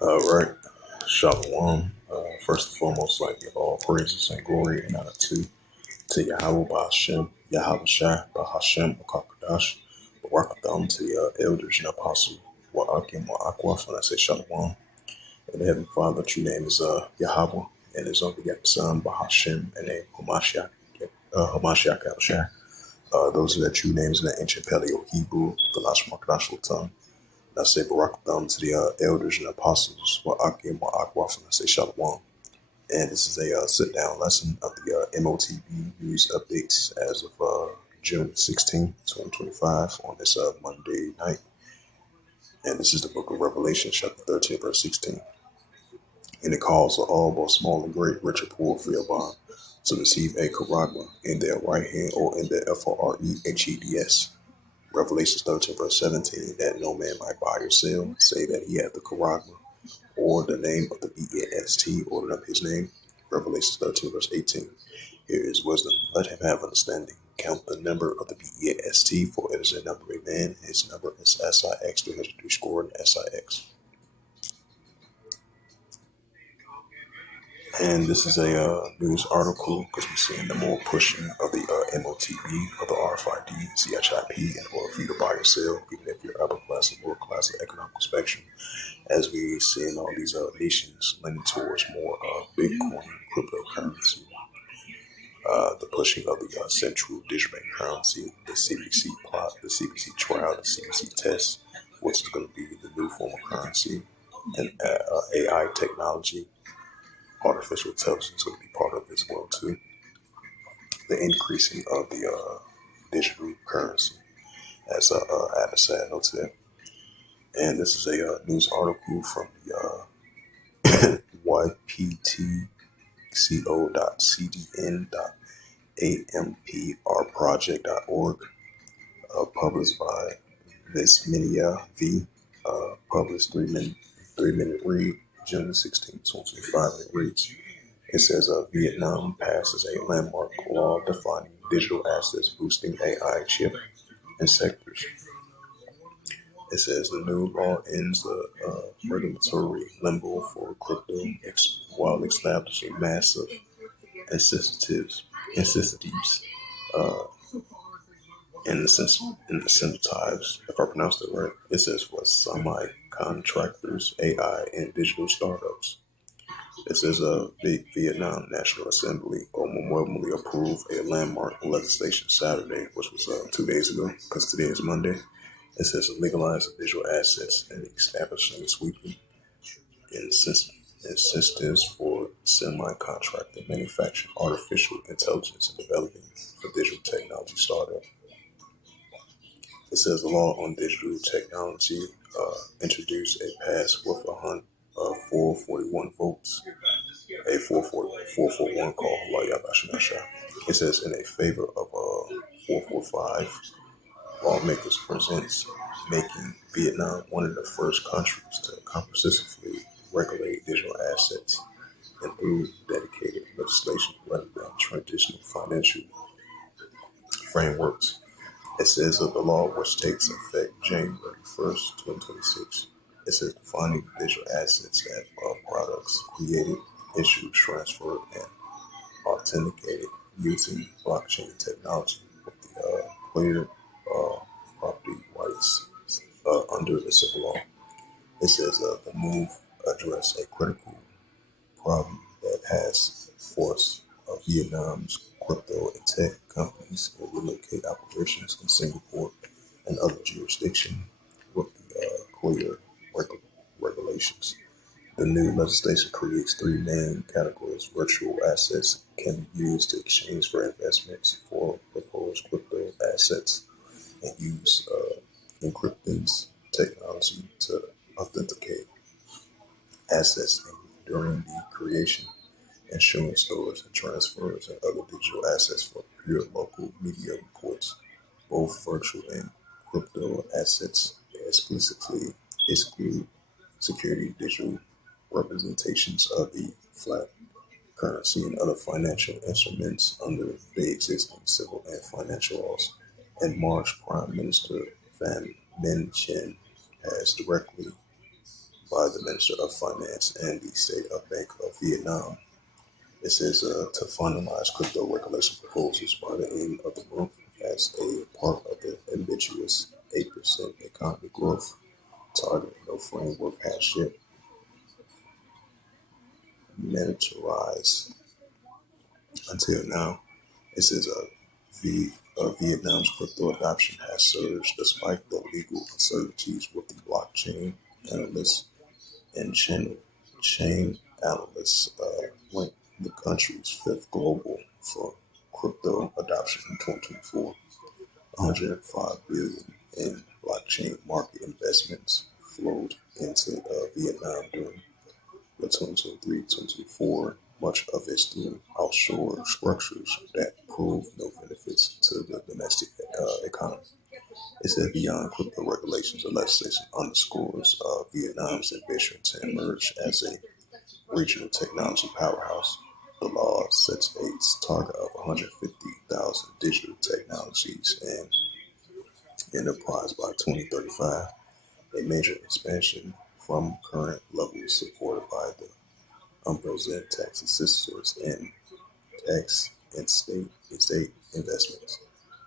All right. Shalom. First and foremost, like all praises and glory and honor to Yahweh Bahashem, Yahweh Shai, Bahashem, Makakadash, Barakatham to the elders and apostles, Wa'akim, Wa'akwaf, and I say Shalom. And the Heavenly Father, true name is Yahweh, and his only begotten Son, Bahashem, and name Hamashiach, Hamashiach Al Shai. Those are the true names in the ancient Paleo Hebrew, the last Makadash tongue. And I say Barakatham to the elders and apostles, Wa'akim, Wa'akwaf, and I say Shalom. And this is a sit-down lesson of the M.O.T.B news updates as of June 16th, 2025 on this Monday night. And this is the book of Revelation, chapter 13, verse 16. And it calls for all, both small and great, rich or poor, free or bond, to receive a charagma in their right hand or in their F-O-R-E-H-E-D-S. Revelation 13, verse 17, that no man might buy or sell, say that he hath the charagma, or the name of the B-E-S-T, or of his name. Revelation 13, verse 18. Here is wisdom. Let him have understanding. Count the number of the B-E-S-T, for it is a number of man. His number is S-I-X, 303 scored S-I-X. And this is a news article because we're seeing the more pushing of the M.O.T.B, of the RFID, CHIP, in order for you to buy or sell, even if you're upper class or lower class of economic spectrum, as we seeing all these nations leaning towards more Bitcoin cryptocurrency, the pushing of the central digital bank currency, the CBC plot, the CBC trial, the CBC test, which is going to be the new form of currency, and AI technology, artificial intelligence will be part of it as well too. The increasing of the digital currency, as add a sad note to that. And this is a news article from the yptco.cdn.amproject.org, published by Miss Minia V, published 3-minute read, June 16, 2025. And it reads, it says Vietnam passes a landmark law defining digital assets, boosting AI chip and sectors. It says the new law ends the regulatory limbo for crypto while establishing massive incentives, uh, incentives, if I pronounced it right. It says for semi-contractors, AI, and digital startups. It says a big Vietnam National Assembly overwhelmingly approved a landmark legislation Saturday, which was 2 days ago, because today is Monday. It says legalize digital assets and establishing sweeping incentives for semi-contractor manufacturing, artificial intelligence, and developing for digital technology startup. It says the law on digital technology introduced a pass with 441 votes, a 441 call. It says in a favor of 445 lawmakers presents making Vietnam one of the first countries to comprehensively regulate digital assets and through dedicated legislation rather than traditional financial frameworks. It says of the law, which takes effect January 1st, 2026. It says defining digital assets as products created, issued, transferred, and authenticated using blockchain technology with the clear property rights under the civil law. It says the move address a critical problem that has forced Vietnam's crypto and tech companies to relocate operations in Singapore and other jurisdictions with the clear regulations. The new legislation creates three main categories. Virtual assets can be used to exchange for investments for proposed crypto assets and use encryption technology to authenticate assets during the creation, insurance stores and transfers, and other digital assets for pure local media reports. Both virtual and crypto assets explicitly exclude security digital representations of the fiat currency and other financial instruments under the existing civil and financial laws. In March, Prime Minister Pham Minh Chinh has directly by the Minister of Finance and the State of Bank of Vietnam. It says to finalize crypto regulation proposals by the end of the month as a part of the ambitious 8% economic growth target. No framework has yet militarized until now. It says Vietnam's crypto adoption has surged despite the legal uncertainties with the blockchain analysts and chain analysts ranked the country's fifth global for crypto adoption in 2024. 105 billion in blockchain market investments flowed into Vietnam during the 2023-2024, much of it through offshore structures that prove no benefits to the domestic economy. It said beyond crypto regulations, the legislation underscores Vietnam's ambition to emerge as a regional technology powerhouse. The law sets a target of 150,000 digital technologies and enterprise by 2035, a major expansion from current levels supported by the unprecedented tax assistance and tax and state investments.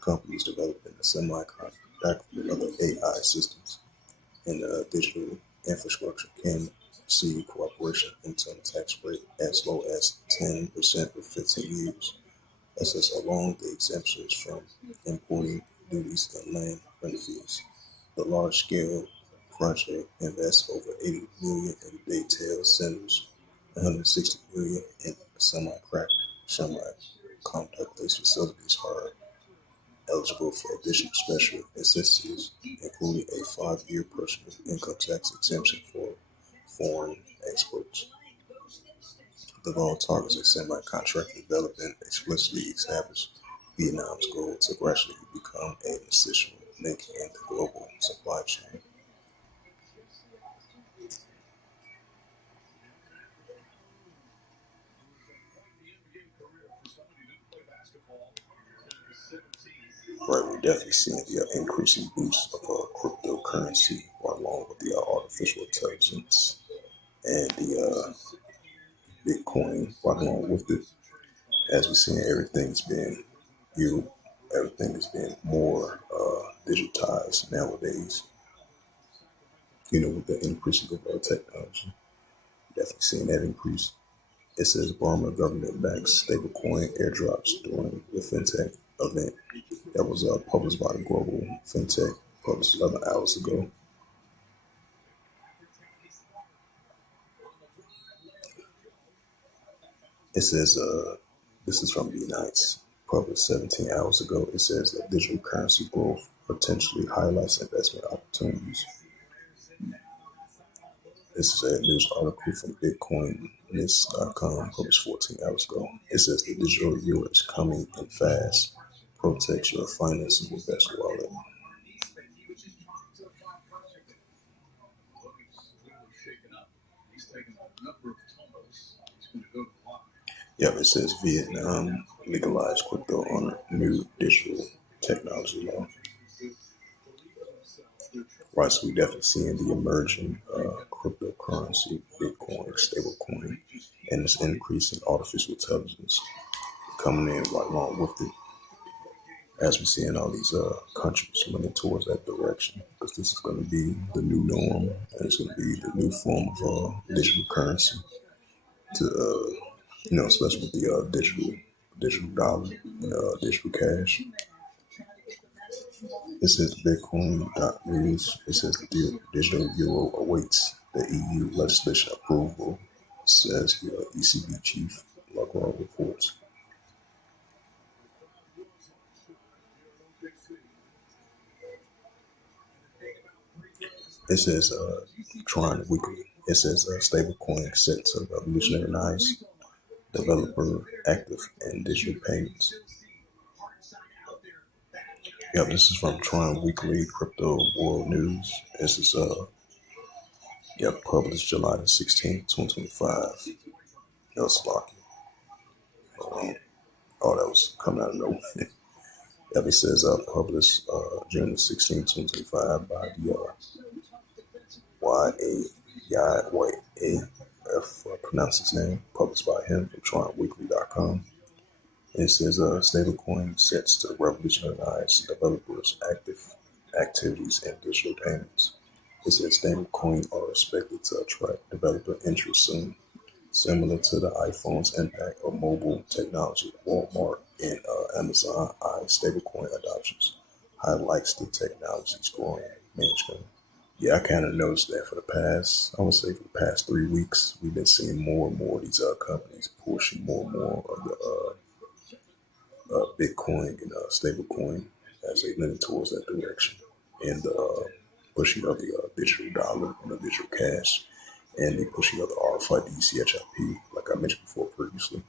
Companies developing the semiconductor and other AI systems and digital infrastructure can see cooperation income tax rate as low as 10% for 15 years. This is along the exemptions from importing duties and land rent fees. The large-scale project invests over 80 million in detailed centers, 160 million in semiconductor-based facilities are eligible for additional special incentives, including a 5-year personal income tax exemption for foreign exports. The law targets a semi-contract development explicitly established Vietnam's goal to gradually become an essential link in the global supply chain. Right, we're definitely seeing the increasing boost of cryptocurrency along with the artificial intelligence and the Bitcoin right along with it. As we're seeing, you, everything has been more digitized nowadays. With the increasing of technology, definitely seeing that increase. It says Burma government-backed stablecoin airdrops during the fintech event that was published by the Global Fintech, published 11 hours ago. It says this is from the Unites, published 17 hours ago. It says that digital currency growth potentially highlights investment opportunities. This is a news article from BitcoinList.com, published 14 hours ago. It says the digital euro is coming in fast. Protect your finances with best wallet. Yep, it says Vietnam legalized crypto on new digital technology law. Right, so we definitely seeing the emerging cryptocurrency, Bitcoin, stablecoin, and this increase in artificial intelligence coming in right along with it. As we're seeing all these countries leaning towards that direction, because this is going to be the new norm, and it's going to be the new form of digital currency. To especially with the digital dollar and digital cash. It says Bitcoin.news. It says the digital euro awaits the EU legislation approval, says the ECB chief. Lagarde reports. It says Tron Weekly. It says stablecoin set to revolutionize developer active in digital payments. Yeah, this is from Tron Weekly Crypto World News. This is published July the 16th, 2025. That's lucky. Oh, that was coming out of nowhere. Yep, it says published June the 16th, 2025 by the YA Guy White A. If I pronounce his name, published by him from TronWeekly.com. It says stablecoin sets to revolutionize developers' active activities in digital payments. It says stablecoin are expected to attract developer interest soon, similar to the iPhone's impact of mobile technology. Walmart and Amazon eye stablecoin adoptions highlights the technology's growing mainstream. Yeah, I kind of noticed that for the past, I would say for the past 3 weeks, we've been seeing more and more of these companies pushing more and more of the Bitcoin and stablecoin as they lean towards that direction, and pushing of the digital dollar and the digital cash, and the pushing of the RFID CHIP, like I mentioned before previously.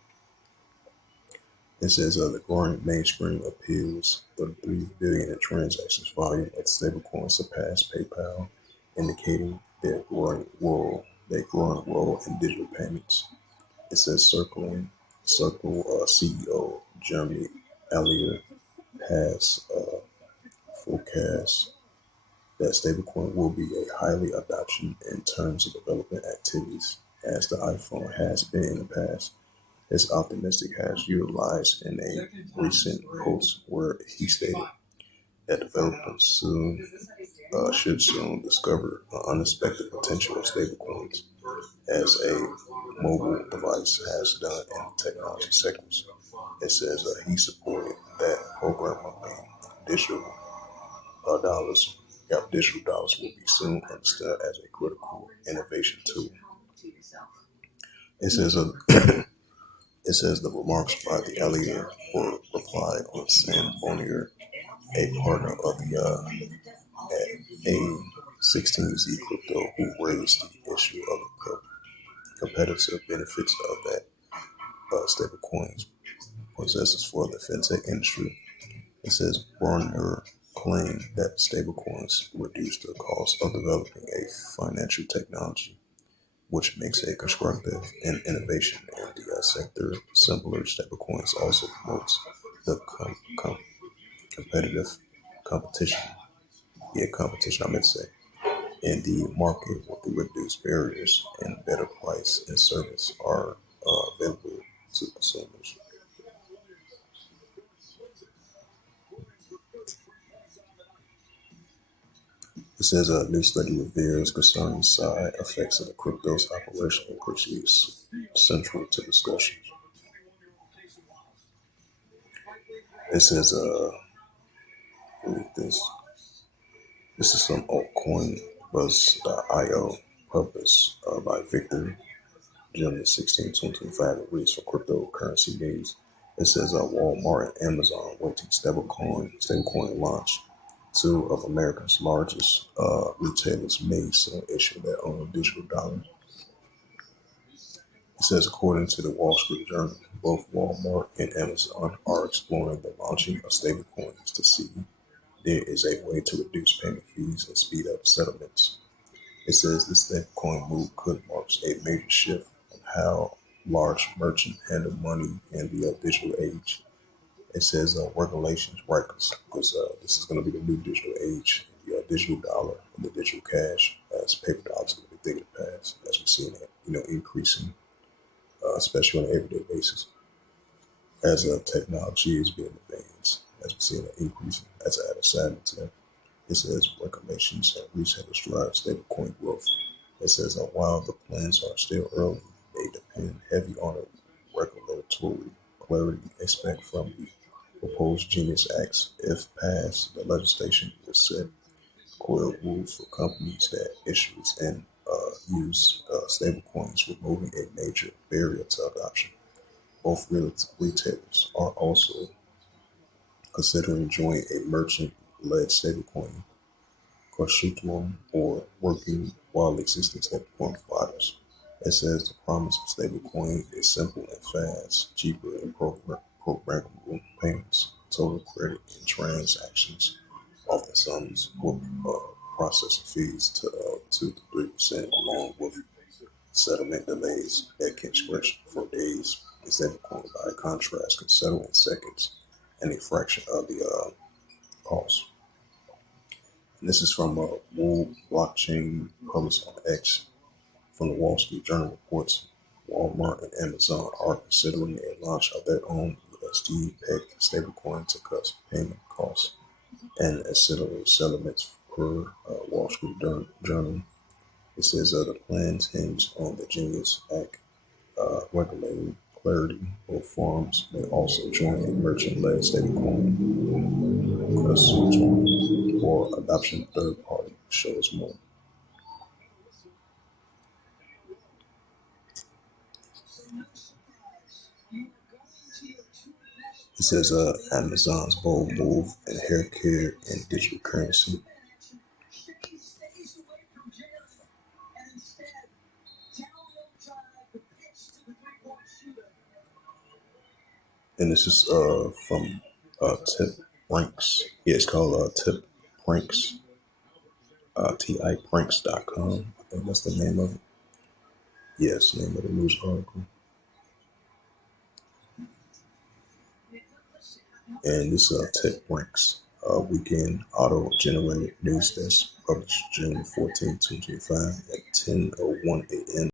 It says the growing mainstream appeals, 33 billion in transactions volume of stablecoins surpassed PayPal, indicating their growing role in digital payments. It says Circle CEO Jeremy Elliott has forecast that stablecoin will be a highly adoption in terms of development activities, as the iPhone has been in the past. His optimistic has utilized in a recent post where he stated that developers should soon discover the unexpected potential of stablecoins as a mobile device has done in the technology sectors. It says he supported that program of digital dollars. Digital dollars will be soon understood as a critical innovation tool. It says it says the remarks by the Elliot were replied on Sam Bonnier, a partner of the A16Z crypto, who raised the issue of the competitive benefits of that stablecoins possesses for the fintech industry. It says Bonnier claimed that stablecoins reduce the cost of developing a financial technology, which makes a constructive and innovation in the sector. Simpler stablecoins also promotes the competitive competition. Yeah, competition, I meant to say, in the market with the reduced barriers and better price and service are available to consumers. It says a new study reveals concerning side effects of the crypto's operation increasingly central to discussions. It says, read this. This is some altcoin buzz.io published by Victor Jim 16, 2025. It reads for cryptocurrency news. It says Walmart and Amazon waiting stablecoin launch. Two of America's largest retailers may soon issue their own digital dollar. It says, according to the Wall Street Journal, both Walmart and Amazon are exploring the launching of stablecoins to see there is a way to reduce payment fees and speed up settlements. It says this stablecoin move could mark a major shift in how large merchants handle money in the digital age. It says regulations, right? Because this is going to be the new digital age, the digital dollar and the digital cash, as paper dollars going to be a thing in the past, as we've seen that, increasing, especially on an everyday basis, as technology is being advanced, as we've seen that increasing. As an added side to that. It says regulations and retailers drive stablecoin growth. It says while the plans are still early, they depend heavy on the regulatory clarity expect from the proposed Genius Acts. If passed, the legislation will set clear rules for companies that issues and use stablecoins, removing a major barrier to adoption. Both retailers are also considering joining a merchant-led stablecoin consortium or working while existing stablecoin providers. It says the promise of stablecoin is simple and fast, cheaper and programmable payments, total credit and transactions, often sums with processing fees to 2 to 3%, along with settlement delays that can stretch for days. The stablecoin, by contrast, can settle in seconds and a fraction of the cost. And this is from Wool Blockchain, published on X. From the Wall Street Journal reports, Walmart and Amazon are considering a launch of their own USD-pegged stablecoin to cut payment costs and accelerate settlements per Wall Street Journal. It says the plans hinge on the Genius Act regulatory clarity. Both firms may also join a merchant-led stablecoin consortium or adoption third party. Shows more. It says Amazon's bold move in hair care and digital currency. And this is from Tip Ranks. Yeah, it's called Tip Pranks, tipranks.com. I think that's the name of it. Yes, name of the news article. And this Tip Ranks weekend auto-generated news desk published June 14, 2025 at 10:01 a.m.